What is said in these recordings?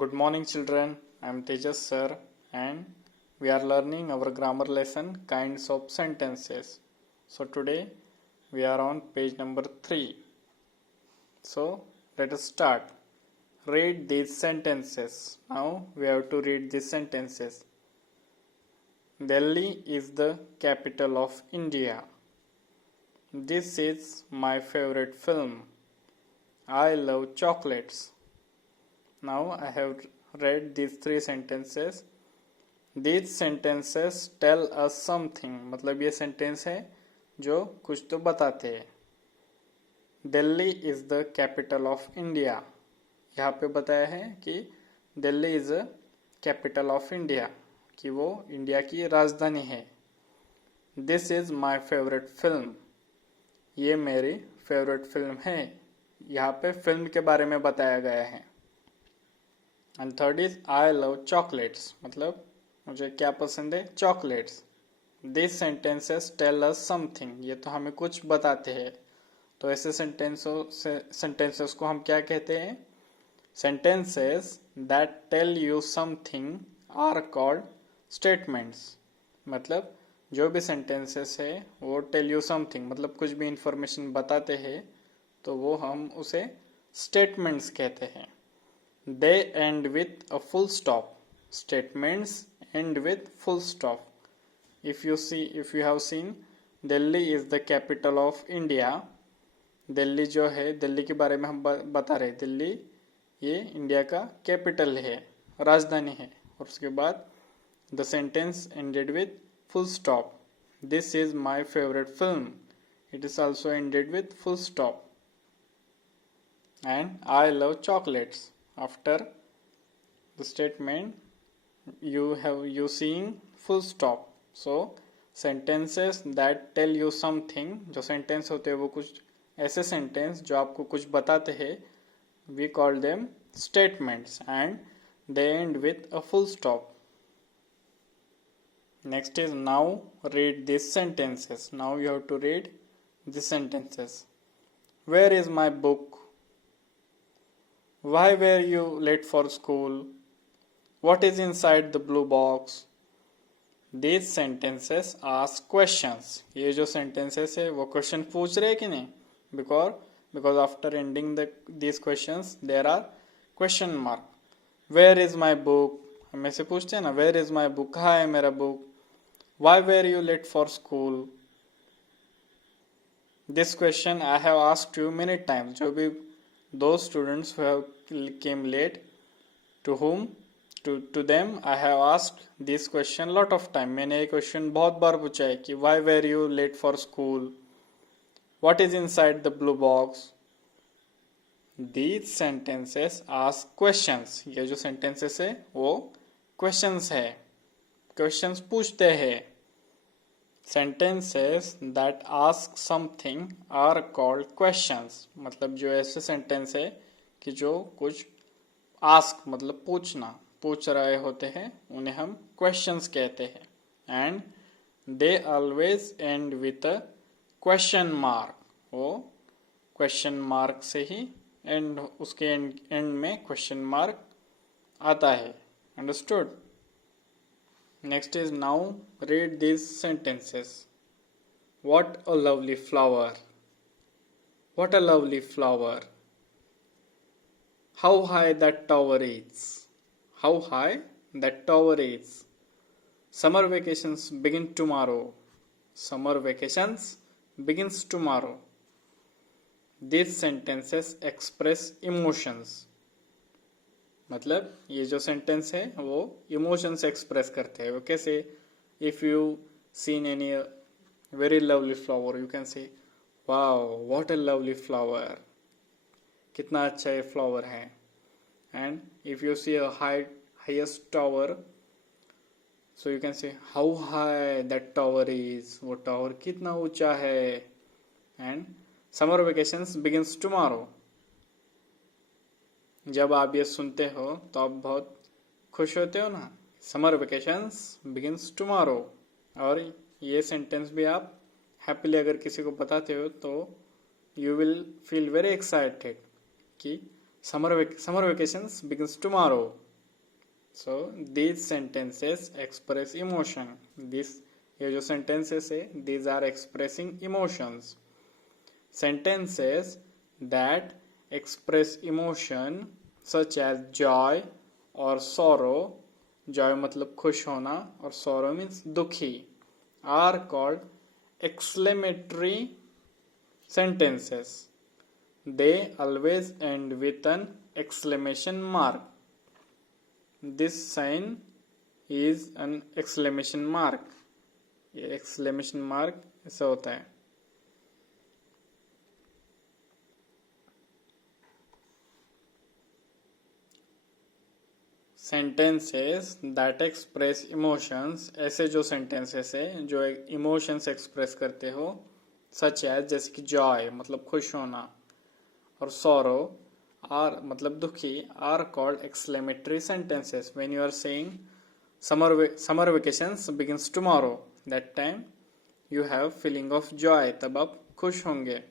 Good morning, children. I am Tejas sir, and we are learning our grammar lesson kinds of sentences. So, today we are on page number 3. So, let us start. Read these sentences. Now, we have to read these sentences. Delhi is the capital of India. This is my favorite film. I love chocolates. Now I have read these 3 sentences. These sentences tell us something. मतलब ये sentence है जो कुछ तो बताते हैं. Delhi is the capital of India. यहाँ पे बताया है कि Delhi is the capital of India, कि वो इंडिया की राजधानी है. This is my favourite film. ये मेरी फेवरेट फिल्म है. यहाँ पे फिल्म के बारे में बताया गया है. And third is I love chocolates. मतलब मुझे क्या पसंद है? Chocolates. This sentences tell us something. ये तो हमें कुछ बताते हैं. तो ऐसे सेंटेंसेस को हम क्या कहते हैं? Sentences that tell you something are called statements. मतलब जो भी सेंटेंसेस है वो टेल यू समथिंग, मतलब कुछ भी इंफॉर्मेशन बताते हैं, तो वो हम उसे स्टेटमेंट्स कहते हैं. They end with a full stop. Statements end with full stop. If you have seen, Delhi is the capital of India. Delhi जो है, दिल्ली के बारे में हम बता रहे. दिल्ली ये इंडिया का कैपिटल है, राजधानी है. और उसके बाद the sentence ended with full stop. This is my favorite film. It is also ended with full stop. And I love chocolates. After the statement you seeing full stop. So sentences that tell you something, जो sentence होते हैं वो कुछ ऐसे sentence जो आपको कुछ बताते हैं, we call them statements, and they end with a full stop. Next is now read these sentences. Now you have to read these sentences. Where is my book? Why were you late for school? What is inside the blue box? These sentences ask questions. ये जो sentences है वो question पूछ रहे कि नहीं? Because after ending these questions there are question mark. Where is my book? हम ऐसे पूछते हैं ना, Where is my book? कहाँ है मेरा book? Why were you late for school? This question I have asked you many times. जो भी those students who have came late, to them I have asked this question lot of time. मैंने ये question बहुत बार पूछा है कि why were you late for school? What is inside the blue box? These sentences ask questions. ये जो sentences है वो questions है, questions पूछते हैं. Sentences that ask something are called questions. मतलब जो ऐसे sentence है कि जो कुछ ask मतलब पूछ रहे होते हैं, उन्हें हम questions कहते हैं. And they always end with a question mark. वो question mark से ही उसके end में question mark आता है. Understood? Next is now read these sentences. What a lovely flower. What a lovely flower. How high that tower is. How high that tower is. Summer vacations begin tomorrow. Summer vacations begins tomorrow. These sentences express emotions. मतलब ये जो sentence है वो emotions express करते हैं. वो कैसे? If you seen any very lovely flower, you can say wow what a lovely flower. कितना अच्छा ये फ्लावर है. And if you see a highest tower, so you can say how high that tower is. वो tower कितना ऊंचा है. And summer vacations begins tomorrow. जब आप ये सुनते हो तो आप बहुत खुश होते हो ना. Summer vacations begins tomorrow. और ये सेंटेंस भी आप हैप्पीली अगर किसी को बताते हो तो you will feel very excited कि summer vacations begins tomorrow. So these sentences express emotion. ये जो sentences है, these are expressing emotions. Sentences that express emotion such as joy or sorrow, joy मतलब खुश होना और sorrow means दुखी, are called exclamatory sentences. They always end with an exclamation mark. This sign is an exclamation mark. ये exclamation mark ऐसा होता है. Sentences that express emotions, ऐसे जो sentences है जो emotions express करते हो, such as जैसे कि joy मतलब खुश होना और sorrow are मतलब दुखी, are called exclamatory sentences. When you are saying summer vacations begins tomorrow, that time you have feeling of joy, तब आप खुश होंगे.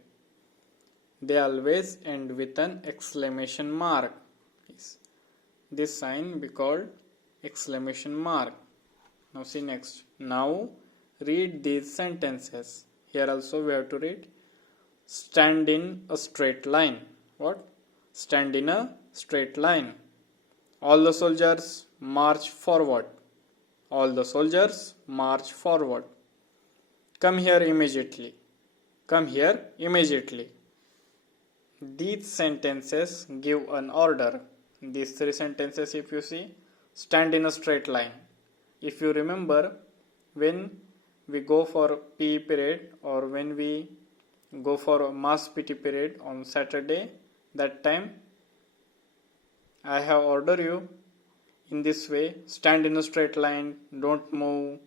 They always end with an exclamation mark. This sign be called exclamation mark. Now see next. Now read these sentences. Here also we have to read. Stand in a straight line. What? Stand in a straight line. All the soldiers march forward. All the soldiers march forward. Come here immediately. Come here immediately. These sentences give an order. These three sentences, if you see, stand in a straight line. If you remember, when we go for PE period or when we go for mass PT period on Saturday, that time I have ordered you in this way, stand in a straight line, don't move.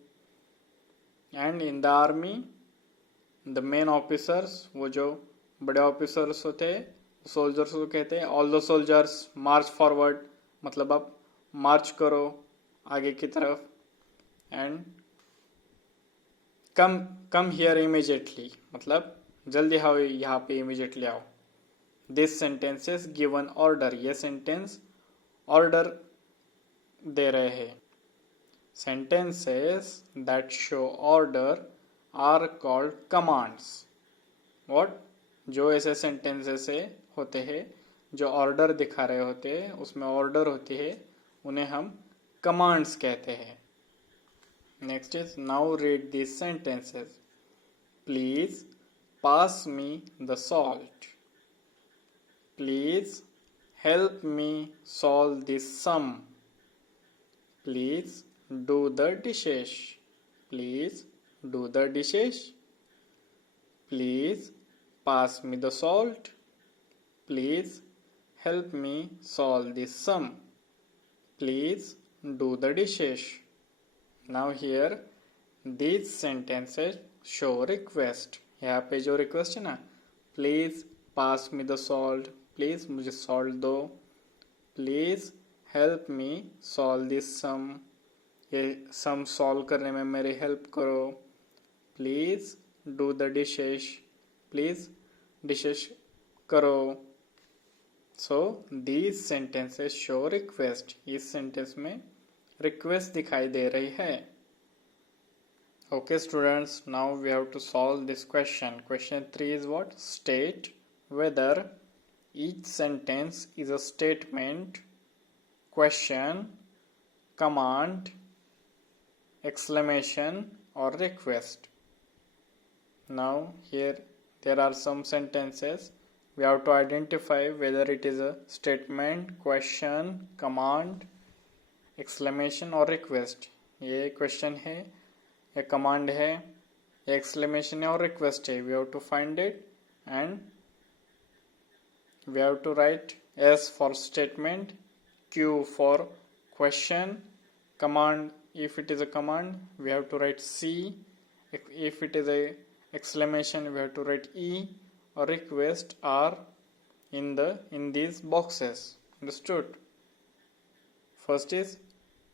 And in the army, the main officers, वो जो बड़े officers होते हैं, soldiers को कहते हैं all the soldiers March forward, मतलब आप मार्च करो आगे की तरफ. एंड कम हियर इमीडिएटली मतलब जल्दी आओ यहाँ पे इमीडिएटली आओ. दिस सेंटेंसेस गिवन ऑर्डर, ये सेंटेंस ऑर्डर दे रहे हैं. Sentences that show order are called commands. What? जो ऐसे सेंटेंसेस है होते हैं जो ऑर्डर दिखा रहे होते हैं, उसमें ऑर्डर होती है, उन्हें हम कमांड्स कहते हैं. Next is now read this sentences. Please pass me the salt. Please help me solve this sum. Please do the dishes. Please do the dishes. Please pass me the salt. Please help me solve this sum. Please do the dishes. Now here these sentences show request. यहाँ पे जो request है ना, please pass me the salt. Please मुझे salt दो. Please help me solve this sum. ये sum solve करने में मेरी help करो. Please do the dishes. Please dishes करो. So these sentences show request. इस सेंटेंस में रिक्वेस्ट दिखाई दे रही है. Okay students, now we have to solve this question. Question 3 is what? State whether each sentence is a statement, question, command, exclamation or request. Now here there are some sentences. We have to identify whether it is a statement, question, command, exclamation or request. ये question है, ये command है, ये exclamation है और request है. We have to find it and we have to write S for statement, Q for question, command. If it is a command, we have to write C. If it is a exclamation, we have to write E, or request R in these boxes. Understood? First is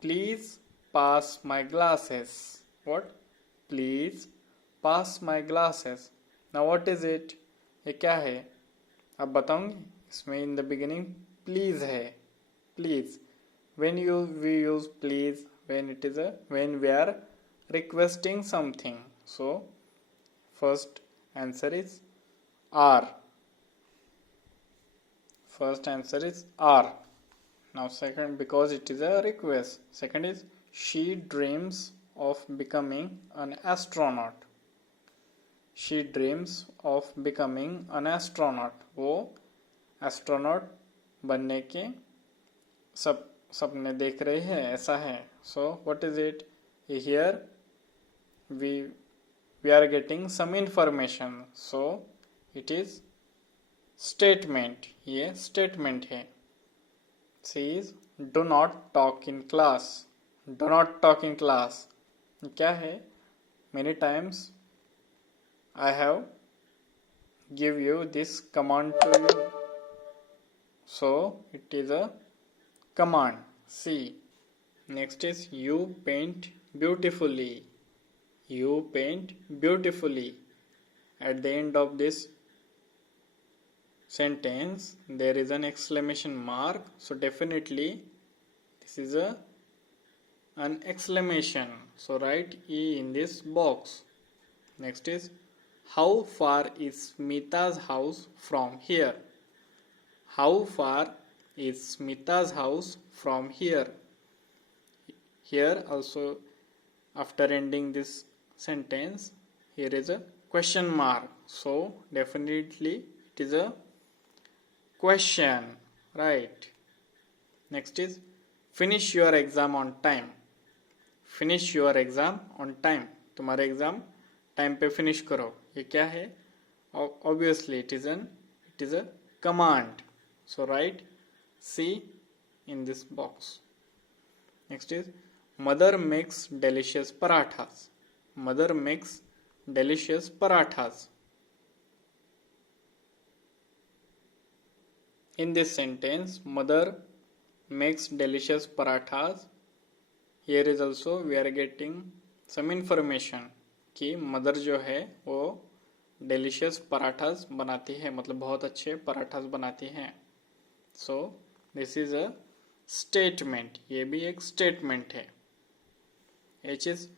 please pass my glasses. What? Please pass my glasses. Now what is it? ये क्या है? अब बताऊंगी. इसमें in the beginning please है. Please. we use please when we are requesting something. So first answer is are. First answer is are. Now second, because it is a request. Second is she dreams of becoming an astronaut. She dreams of becoming an astronaut. वो astronaut बनने के सपने देख रहे हैं, ऐसा है. So what is it? Here we are getting some information. So it is statement. ये statement है. Says do not talk in class. Do not talk in class. क्या है? Many times I have give you this command to you. So it is a command. See. Next is you paint beautifully. You paint beautifully. At the end of this sentence there is an exclamation mark. So definitely this is an exclamation. So write E in this box. Next is how far is Smita's house from here? How far is Smita's house from here? Here also, after ending this sentence, here is a question mark. So definitely it is a question, right? Next is finish your exam on time. Finish your exam on time. तुम्हारा exam time पे finish करो. ये क्या है? Obviously it is a command. So write C in this box. Next is mother makes delicious parathas. Mother makes delicious parathas. In this sentence, mother makes delicious parathas. Here is also we are getting some information कि mother जो है वो delicious parathas बनाती है, मतलब बहुत अच्छे पराठास बनाती हैं. So this is a statement. ये भी एक स्टेटमेंट है. H is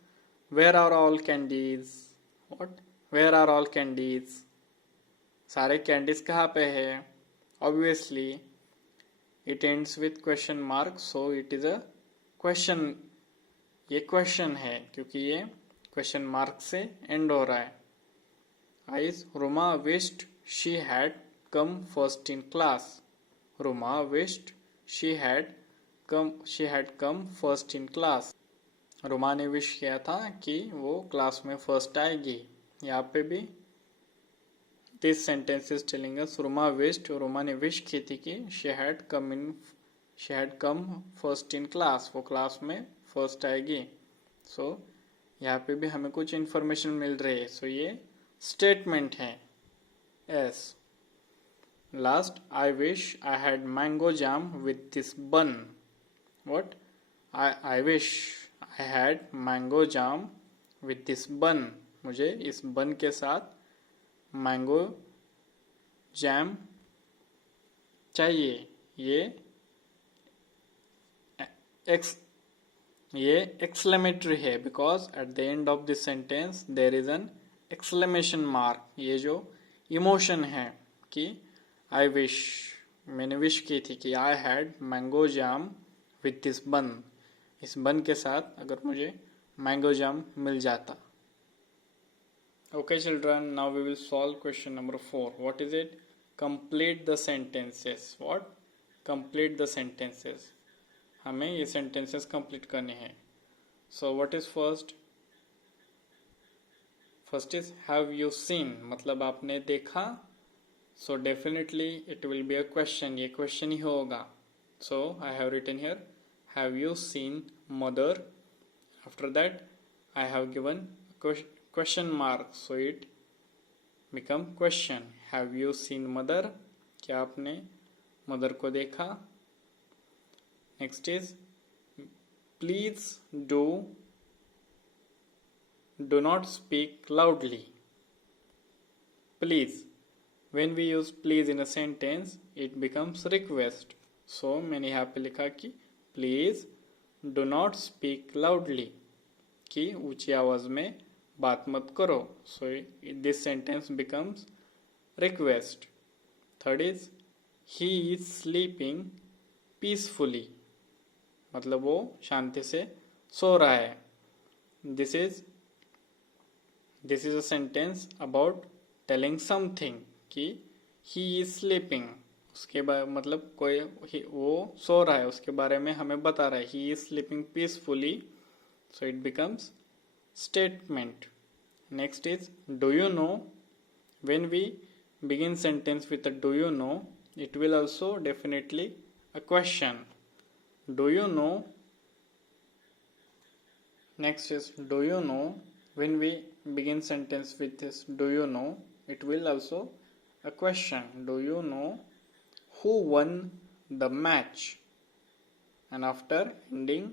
where are all candies. What? Where are all candies. सारे कैंडीज कहाँ पे है? Obviously it ends with question mark. So it is a question. ये क्वेश्चन है क्योंकि ये क्वेश्चन मार्क से एंड हो रहा है. Eyes Ruma wished she had come first in class. Ruma wished she had come first in class. Ruma ने विश किया था कि वो क्लास में फर्स्ट आएगी. यहाँ पे भी this sentence is telling us Ruma wished. Ruma ने विश की थी कि she had come first in class. वो क्लास में फर्स्ट आएगी. सो यहाँ पे भी हमें कुछ इंफॉर्मेशन मिल रही है. सो ये स्टेटमेंट है. As last I wish I had mango jam with this bun. What? I wish I had mango jam with this bun. मुझे इस बन के साथ मैंगो जैम चाहिए. ये एक्सक्लेमेटरी है because at the end of this sentence there is an exclamation mark. ये जो इमोशन है कि आई विश, मैंने विश की थी कि आई had mango jam with this बन. इस बन के साथ अगर मुझे मैंगो जाम मिल जाता. Okay children, now we will solve question number 4. What is it? Complete the sentences. What? Complete the sentences. हमें ये सेंटेंसेस कंप्लीट करने हैं. So what is first? First is have you seen, मतलब आपने देखा. So definitely it will be a question. ये question ही होगा. So I have written here have you seen mother. After that I have given question mark. So it become question. Have you seen mother? क्या आपने mother को देखा? Next is please do not speak loudly. Please. When we use please in a sentence, it becomes request. So मैंने यहाँ पे लिखा कि please do not speak loudly, कि ऊंची आवाज में बात मत करो. So this sentence becomes request. Third is he is sleeping peacefully, मतलब वो शांति से सो रहा है. This is a sentence about telling something, कि ही इज स्लीपिंग, उसके बाद मतलब कोई वो सो रहा है उसके बारे में हमें बता रहा है. He is sleeping peacefully, so it becomes statement. Next is do you know. When we begin sentence with a do you know, it will also definitely a question. Do you know. Next is do you know. When we begin sentence with this do you know, it will also a question. Do you know who won the match? And after ending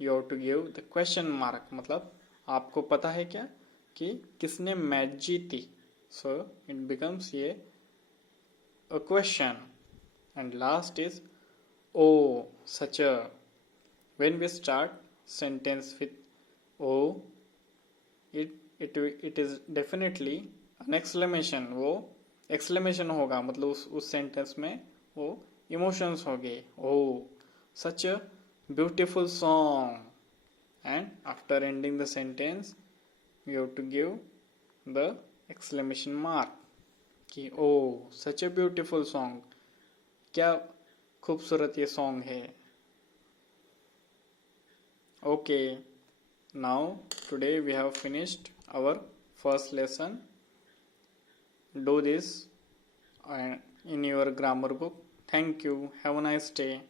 you have to give the question mark, मतलब आपको पता है क्या कि किसने match जीती. So it becomes a question. And last is oh such a. When we start sentence with oh, it is definitely an exclamation. वो exclamation होगा, मतलब उस sentence में वो emotions होंगे. Oh such a beautiful song. And after ending the sentence you have to give the exclamation mark, कि ओ सच a beautiful song, क्या खूबसूरत ये सॉन्ग है. Okay, now today we have finished our first lesson. Do this in your grammar book. Thank you. Have a nice day.